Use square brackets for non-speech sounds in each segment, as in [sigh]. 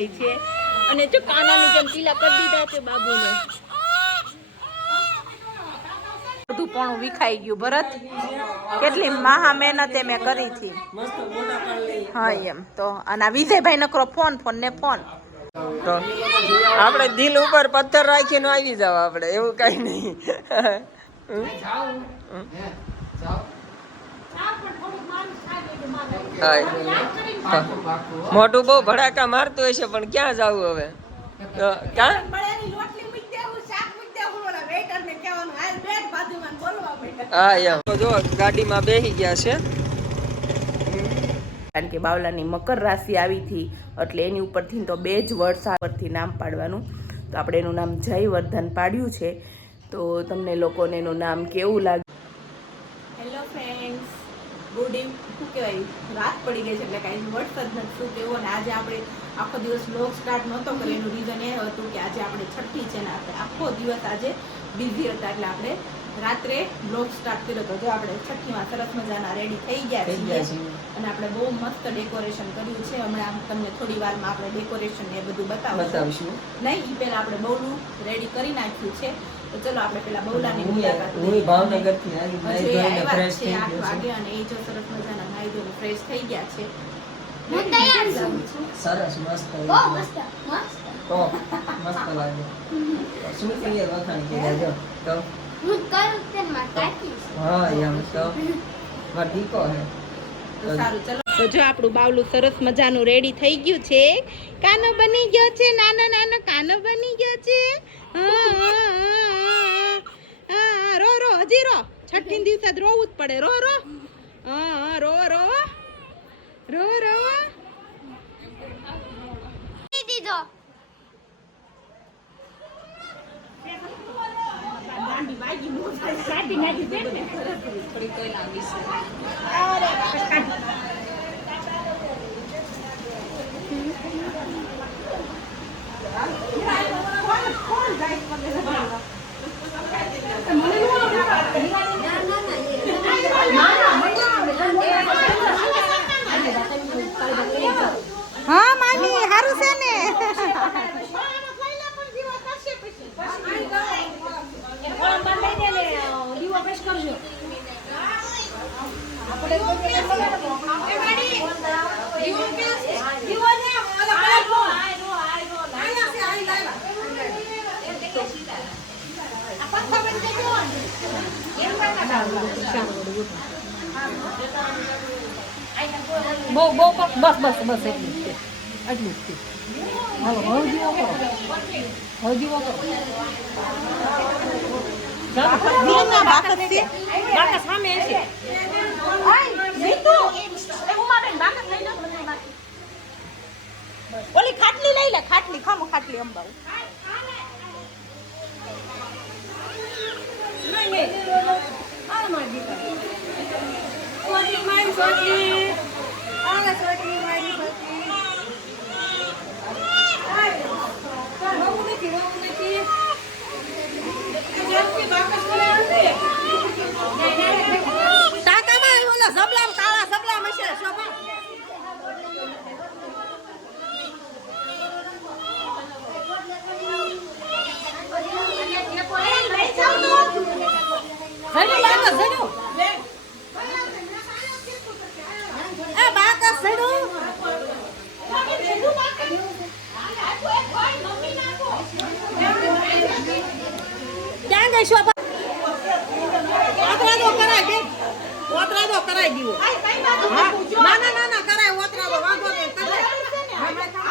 ગઈ છે. અને જો કાનાની જેમ પીલા કરી દીધા છે બાબુને. બધું પણ વિખાઈ ગયું. ભરત કેટલી મહા મહેનતે મેં કરી હતી. હા એમ તો. અને આ વિજયભાઈ નકરો ફોન ફોન ને ફોન. તો આપણે દિલ ઉપર પથ્થર રાખીને આવી જાવ આપણે એવું કઈ નહીં. મોટું બહુ ભડાકા મારતું હશે પણ ક્યાં જવું હવે? હા, એમ. જો, ગાડીમાં બેસી ગયા છે. કારણ કે બાવલાની મકર રાશિ આવી હતી, એટલે એની ઉપરથી તો બે જ વર્ષ પરથી નામ પાડવાનું. તો આપણે એનું નામ જયવર્ધન પાડ્યું છે. તો તમને લોકોને એનું નામ કેવું ફ્રેન્ડ્સ ગુડ ઇવ શું કહેવાય રાત પડી ગઈ છે એટલે કાંઈ વર્ષ જ નથી. શું કહેવું? અને આજે આપણે આખો દિવસ બ્લોગ સ્ટાર્ટ નહોતો કર્યો. એનું રીઝન એ હતું કે આજે આપણે છઠ્ઠી છે ને આપણે આખો દિવસ આજે બિઝી હતા. એટલે આપણે રાત્રે બ્લોગ સ્ટાર્ટ કર્યો હતો. જો આપણે છઠ્ઠીમાં સરસ મજાના રેડી થઈ ગયા છીએ. અને આપણે બહુ મસ્ત ડેકોરેશન કર્યું છે. હમણાં તમને થોડી વારમાં આપણે ડેકોરેશન ને એ બધું બતાવશું. બતાવીશું. નહીં એ પહેલાં આપણે બહુનું રેડી કરી નાખ્યું છે. તો ચલો આપણે પેલા બહુલાની મુલાકાત હું ભાવનગરથી આવી નાઈ ફ્રેશ થઈ ગયો વાગે અને એ જો સરસ મજાના નાઈ ધોઈને ફ્રેશ થઈ ગયા છે. હું તૈયાર છું. સરસ મસ્ત બહુ મસ્ત મસ્ત. તો મસ્ત લાગે શું કહીએ વખાણ કે જો તો? હું કરું તે માં કાઢીશ હા એમ તો. દીકો હે. તો સારું ચલો. તો જો આપણું બાવલું સરસ મજાનું રેડી થઈ ગયું છે. કાનો બની ગયો છે નાનો નાનો કાનો બની ગયો છે. હા, હા, હજી રો છઠ્ઠી દિવસે જ રોવું જ પડે રો રો હા હા, રો રો રો રો દીધો હા મામી સારું છે ને બહુ બહુ બસ બસ બસ, એટલું જ એટલું જ હાલો હવે જીવો કરો. હવે જીવો કરો સામે હશે ઓલી ખાટલી લઈ લે ખાટલી ખામો ખાટલી અંબાવું ક્યાં જઈશું આપણે ઓતરાદો કરાય બેન કરાય દીવો હા? ના ના ના ના કરાય ઓતરાવો વાંધો નહીં કરાય.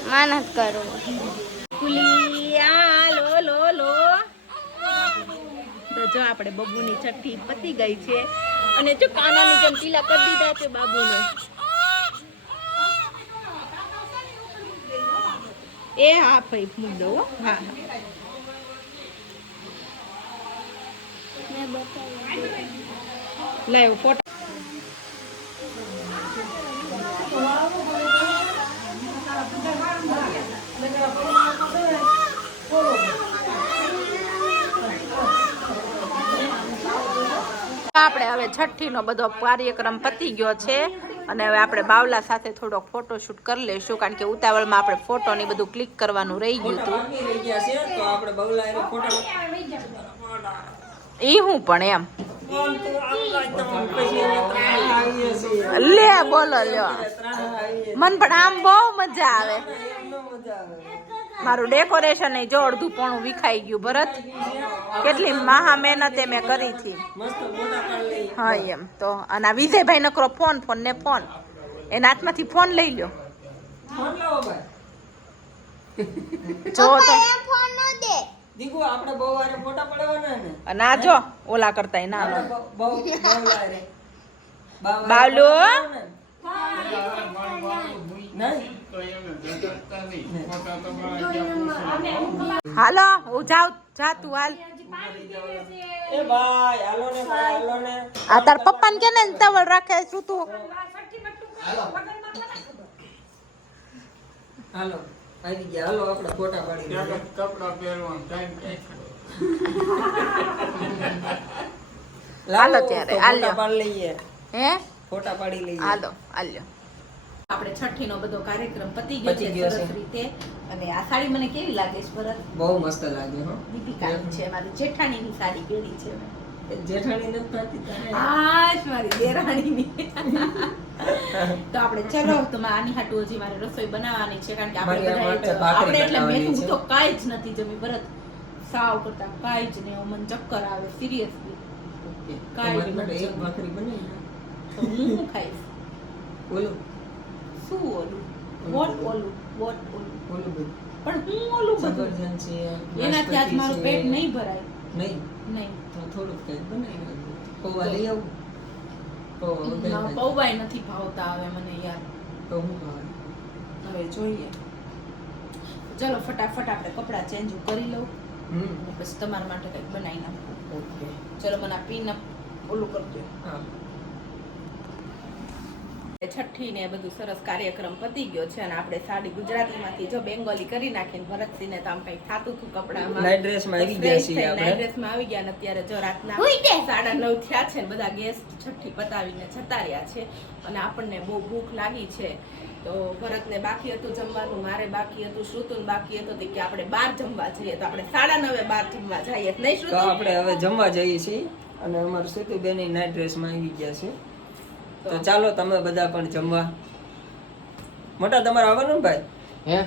મહેનત કરો. જો આપણે બબુની છઠ્ઠી પતી ગઈ છે. અને જો કાનાની જેમ પીલા કરી દીધા છે બાબુને. એ હા ભાઈ મૂક દો હા. લાઈવ ફોટો આપણે હવે છઠ્ઠીનો બધો કાર્યક્રમ પતી ગયો છે. અને હવે આપણે બાવલા સાથે થોડોક ફોટોશૂટ કરી લઈશું કારણ કે ઉતાવળમાં આપણે ફોટો ને બધું ક્લિક કરવાનું રહી ગયું હતું. એ હું પણ એમ. લે બોલો લ્યો. મન પણ આમ બહુ મજા આવે. મારું ડેકોરેશન એ જો અડધું પોણું વિખાઈ ગયું ભરત. કેટલી મહા મહેનતે મેં કરી હતી. હા એમ. તો અને આ વિજયભાઈ નકરો ફોન ફોન ને ફોન. એના હાથમાંથી ફોન લઈ લ્યો. ફોન લાવો ભાઈ જો તો ફોન ન દે. દીકુ આપણે બહુ વારે ફોટા પડાવવાના ને. અને આ જો. ઓલા કરતા ના બાવલો? નહીં? હાલો હું જાઉં જા તું હાલ. એ ભાઈ હાલો ને ભાઈ હાલો ને. આ તાર પપ્પાને કે ને તવળ રાખે શું તું? હાલો. આવી ગયા. હાલો આપણે ફોટા પાડી લઈએ. કપડા પહેરવાનું ટાઈમ હાલો લાવો ત્યારે, તો હાલો. ફોટા પાડી લઈએ. હે? ફોટા પાડી લઈએ. હાલો હાલ્યો. આપણે છઠ્ઠી નો બધો કાર્યક્રમ પતી ગયો છે સરસ રીતે. અને આ સાડી મને કેવી લાગે છે ભરત? બહુ મસ્ત લાગે હો. દીપિકા છે મારી જેઠાણીની સાડી કેવી છે. જેઠાણી નથી થતી આ જ મારી દેરાણીની. [laughs] તો આપણે ચલો તો આની હાટુ હજી મારે રસોઈ બનાવવાની છે કારણ કે આપણે જ- આપણે એટલે મેં હું તો કાઈ જ નથી જમી ભરત. સાવ કરતા કાઈ જ નહીં મને ચક્કર આવે સિરિયસલી કાઈ એક ભાખરી બનાવી હું ખાઈશ. ઓલું શું ઓલું? વોટ ઓલું? વોટ ઓલું? ઓલું બધું. પણ હું ઓલું બધું? છે એનાથી આજ મારું પેટ નહીં ભરાય. નહીં. નહીં. તો થોડુંક કંઈક બનાવી પૌવા લઈ આવું. પૌવા નથી ભાવતા આવે મને યાર. તો હું હવે જોઈએ. ચલો ફટાફટ આપણે કપડાં ચેન્જ કરી લઉં. પછી તમારા માટે કંઈક બનાવી નાખું. ઓકે. ચલો મને આ પીન ઓલું કરજો હા. છઠ્ઠી ને બધું સરસ કાર્યક્રમ પતી ગયો છે અને આપણે સાડી ગુજરાતીમાંથી જો બેંગોલી કરી નાખીને ભરતસિંહને તો આમ કઈ થાતું હતું કપડામાં. નાઈટ ડ્રેસમાં આવી ગયા છે નાઈટ ડ્રેસમાં આવી ગયા ને અત્યારે જો રાતના સાડા નવ થયા છે ને બધા ગેસ્ટ છઠ્ઠી પતાવીને જતા રહ્યા છે અને આપણને બહુ ભૂખ લાગી છે. તો ભરતને બાકી હતું જમવાનું મારે બાકી હતું શ્રુતુન બાકી હતું તે કે આપણે બાર જમવા જઈએ. તો આપણે સાડા નવે બાર જમવા જઈએ. નહીં શ્રુતુ? આપણે હવે જમવા જઈએ છીએ અને અમારું સેતુબેન ડ્રેસ ડ્રેસમાં આવી ગયા છે તો ચાલો તમે બધા પણ જમવા. મોટા તમારે આવવાનું ને ભાઈ? હે?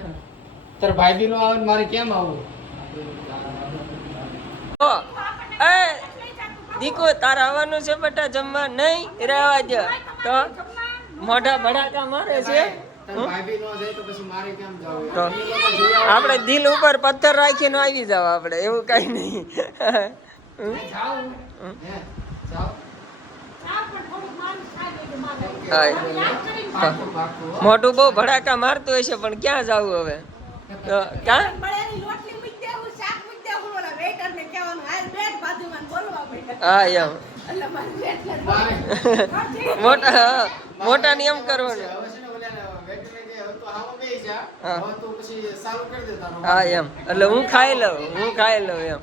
તાર ભાઈ નો આવે ને મારે કેમ આવું ઓ, એ દીકો તારે આવવાનું છે બેટા જમવા? નહીં રહેવા દે. તો મોઢા ભડાકા મારે છે. આપણે દિલ ઉપર પથ્થર રાખીને આવી જાવ આપણે એવું કઈ નહીં. મોઢું બહુ ભડાકા મારતું હશે પણ ક્યાં જવું હવે? ક્યાં? હા, એમ. મોટા મોટા નિયમ કરવાનું. હા, એમ. એટલે હું ખાઈ લઉં, હું ખાઈ લઉં, એમ.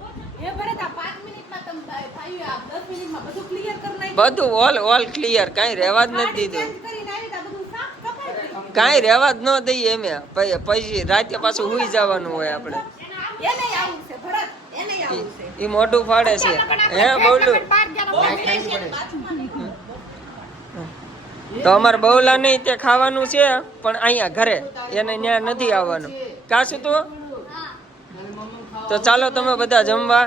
બધું ઓલ ઓલ ક્લિયર કાંઈ રહેવા જ નથી દીધું. કાંઈ રહેવા જ ન દઈએ એમ પછી રાતે પાછું હુઈ જવાનું હોય આપણે. એ મોઢું ફાડે છે. હે બોલું. તો અમારે બહુલા નહીં તે ખાવાનું છે પણ અહીંયા ઘરે. એને ત્યાં નથી આવવાનું. કાશું તું? તો ચાલો તમે બધા જમવા.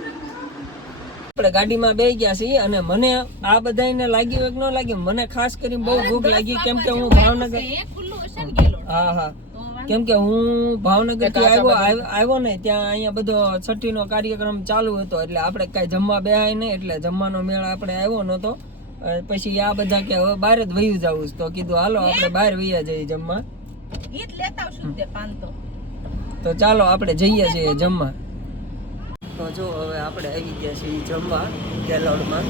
આપણે ગાડીમાં બે ગયા છીએ અને મને આ બધાને લાગ્યું કે ન લાગ્યું મને ખાસ કરીને બહુ ભૂખ લાગી. કેમ કે હું ભાવનગર હા હા. કેમ કે હું ભાવનગરથી આવ્યો આવ્યો ને ત્યાં અહીંયા બધો છઠ્ઠી નો કાર્યક્રમ ચાલુ હતો. એટલે આપણે કઈ જમવા બેહાય નહીં એટલે જમવાનો મેળ આપણે આવ્યો નતો પછી આ બધા કે હવે બહાર જ વયું જવું છે. તો કીધું હાલો આપણે બહાર વયા જઈએ જમવા. તો ચાલો આપણે જઈએ છીએ જમવા. તો જો હવે આપણે આવી ગયા છીએ જમવા ગેલોડમાં.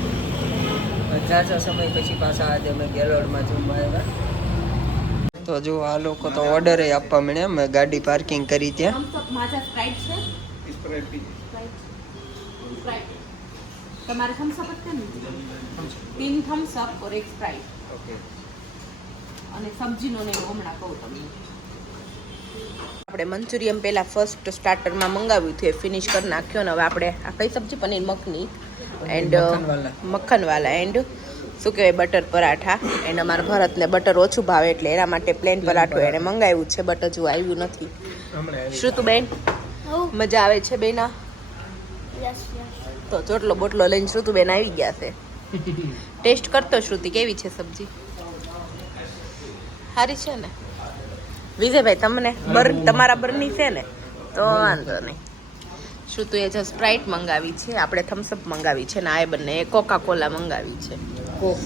ઝાઝા સમય પછી પાછા આજે અમે ગેલોડમાં જમવા આવ્યા. તો જો આ લોકો તો ઓર્ડર આપવા મળ્યા. મેં ગાડી પાર્કિંગ કરી ત્યાં. તમારે થમ્સ અપ જ તીન થમ્સ અપ ઓર એક સ્પ્રાઇટ અને સબ્જીનો ને હમણાં કહું તમને. આપણે મંચુરિયમ પહેલાં ફર્સ્ટ સ્ટાર્ટરમાં મંગાવ્યું હતું એ ફિનિશ કરી નાખ્યો ને હવે આપણે આ કઈ સબ્જી પનીર મખની એન્ડ. મક્ખનવાલા એન્ડ શું કહેવાય બટર પરાઠા. એન્ડ અમારા ભરતને બટર ઓછું ભાવે એટલે એના માટે પ્લેન પરાઠો એને મંગાવ્યું છે બટ હજુ આવ્યું નથી. શ્રુતુબેન મજા આવે છે બેના? Yes yes. તો ચોટલો બોટલો લઈને શ્રુતુબેન આવી ગયા છે. [laughs] ટેસ્ટ કરતો શ્રુતિ કેવી છે સબ્જી? સારી છે ને? વિજયભાઈ તમને બર તમારા બરની છે ને તો વાંધો નહીં. શું તું એ જો સ્પ્રાઇટ મંગાવી છે? આપણે થમ્સઅપ મંગાવી છે ને આ એ બંને કોકા કોલા મંગાવી છે. કોક.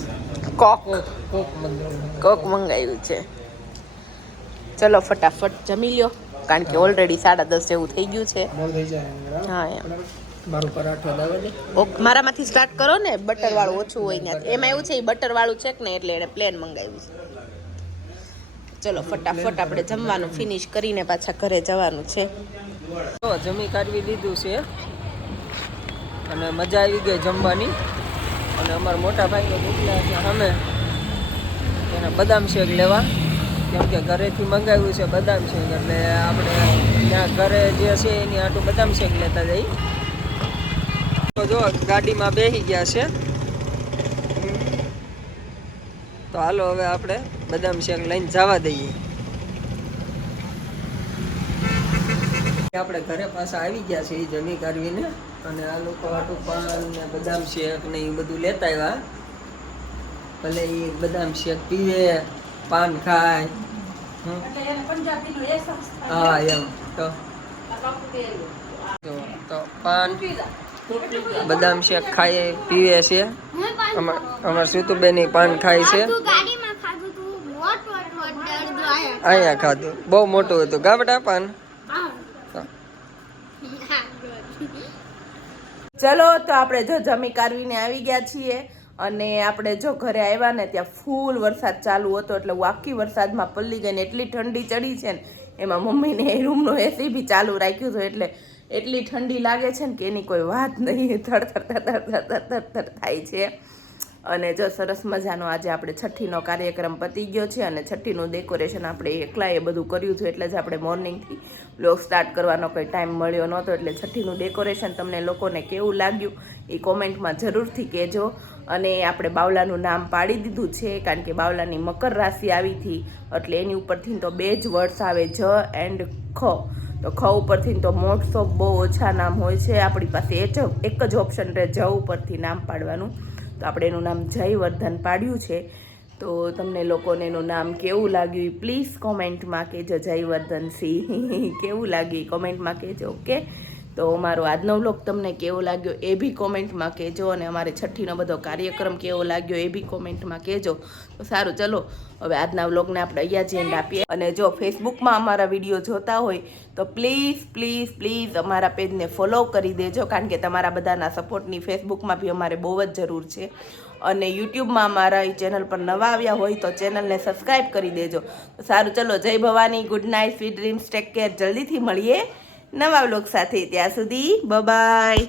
કોક? મંગાવ્યું. છે. ચલો ફટાફટ જમી લ્યો કારણ કે ઓલરેડી સાડા દસ જેવું થઈ ગયું છે. હા એમ. મારું પરાઠો લાવે ઓક મારામાંથી સ્ટાર્ટ કરો ને બટર વાળું ઓછું હોય ત્યાં. એમાં એવું છે એ બટર વાળું છે કે ને એટલે એને પ્લેન મંગાવ્યું છે. ચલો, ફટાફટ આપણે જમવાનું ફિનિશ કરીને પાછા ઘરે જવાનું છે. તો જમી કાઢવી લીધું છે. અને મજા આવી ગઈ જમવાની. અને અમારા મોટા ભાઈને મોકલ્યા છે. અમે એને બદામ શેક લેવા. કેમ કે ઘરેથી મંગાવ્યું છે બદામ શેક. એટલે આપણે ત્યાં ઘરે જે છે એની આટલું બદામ શેક લેતા જઈ તો જો, ગાડીમાં બેસી ગયા છે. તો હાલો, હવે આપણે બદામ શેક લઈને જવા દઈએ. આપણે ઘરે પાછા આવી ગયા છે એ જમી કાઢવીને. અને આ લોકો આટું પાન ને બદામ શેક ને એ બધું લેતા આવ્યા. ભલે એ બદામ શેક પીવે પાન ખાય. હા એમ. તો. તો પાન બદામ શેક ખાય પીવે છે અમાર સીતુબેન પાન ખાય છે. અહીંયા ખાધું. બહુ મોટું હતું. ગાબડા પાન ચલો, તો આપણે જો જમી કારવીને આવી ગયા છીએ અને આપણે જો ઘરે આવ્યા ને ત્યાં ફૂલ વરસાદ ચાલુ હતો એટલે હું આખી વરસાદમાં પલ્લી ગઈને એટલી ઠંડી ચડી છે ને, એમાં મમ્મીને એ રૂમનું એસી બી ચાલુ રાખ્યું હતું એટલે એટલી ઠંડી લાગે છે ને કે એની કોઈ વાત નહીં. થડથડ થડથડ થડથડ થાય છે. અને જો સરસ મજાનો આજે આપણે છઠ્ઠીનો કાર્યક્રમ પતી ગયો છે અને છઠ્ઠીનું ડેકોરેશન આપણે એકલાએ બધું કર્યું હતું એટલે જ આપણે મોર્નિંગથી બ્લોગ સ્ટાર્ટ કરવાનો કોઈ ટાઈમ મળ્યો નહોતો એટલે છઠ્ઠીનું ડેકોરેશન તમને લોકોને કેવું લાગ્યું એ કોમેન્ટમાં જરૂરથી કહેજો. અને આપણે બાવલાનું નામ પાડી દીધું છે કારણ કે બાવલાની મકર રાશિ આવી હતી એટલે એની ઉપરથી તો બે જ વર્ડ્સ આવે જ એન્ડ ખ. તો ખ ઉપરથી તો મોટસો બહુ ઓછા નામ હોય છે. આપણી પાસે એ જ એક જ ઓપ્શન રહે જ ઉપરથી નામ પાડવાનું. તો આપણે એનું નામ જયવર્ધન પાડ્યું છે. તો તમને લોકોને એનું નામ કેવું લાગ્યું? પ્લીઝ કોમેન્ટમાં કહેજો જયવર્ધન સિંહ [laughs] કેવું લાગ્યું? કોમેન્ટમાં કહેજો ઓકે તો મારો આજનો વ્લોગ તમને કેવો લાગ્યો એ બી કોમેન્ટમાં કહેજો અને અમારે છઠ્ઠીનો બધો કાર્યક્રમ કેવો લાગ્યો એ બી કોમેન્ટમાં કહેજો. તો સારું, ચલો. હવે આજના વ્લોગને આપણે અહીંયા જ આપીએ. અને જો ફેસબુકમાં અમારા વીડિયો જોતા હોય, તો પ્લીઝ પ્લીઝ પ્લીઝ અમારા પેજને ફોલો કરી દેજો, કારણ કે તમારા બધાના સપોર્ટની ફેસબુકમાં બી અમારે બહુ જ જરૂર છે. અને યુટ્યુબમાં અમારા ચેનલ પર નવા આવ્યા હોય, તો ચેનલને સબસ્ક્રાઈબ કરી દેજો. તો સારું, ચલો. જય Bhavani. Good night sweet dreams take care જલ્દીથી મળીએ. નવા વ્લોગ સાથે ત્યાં સુધી બાય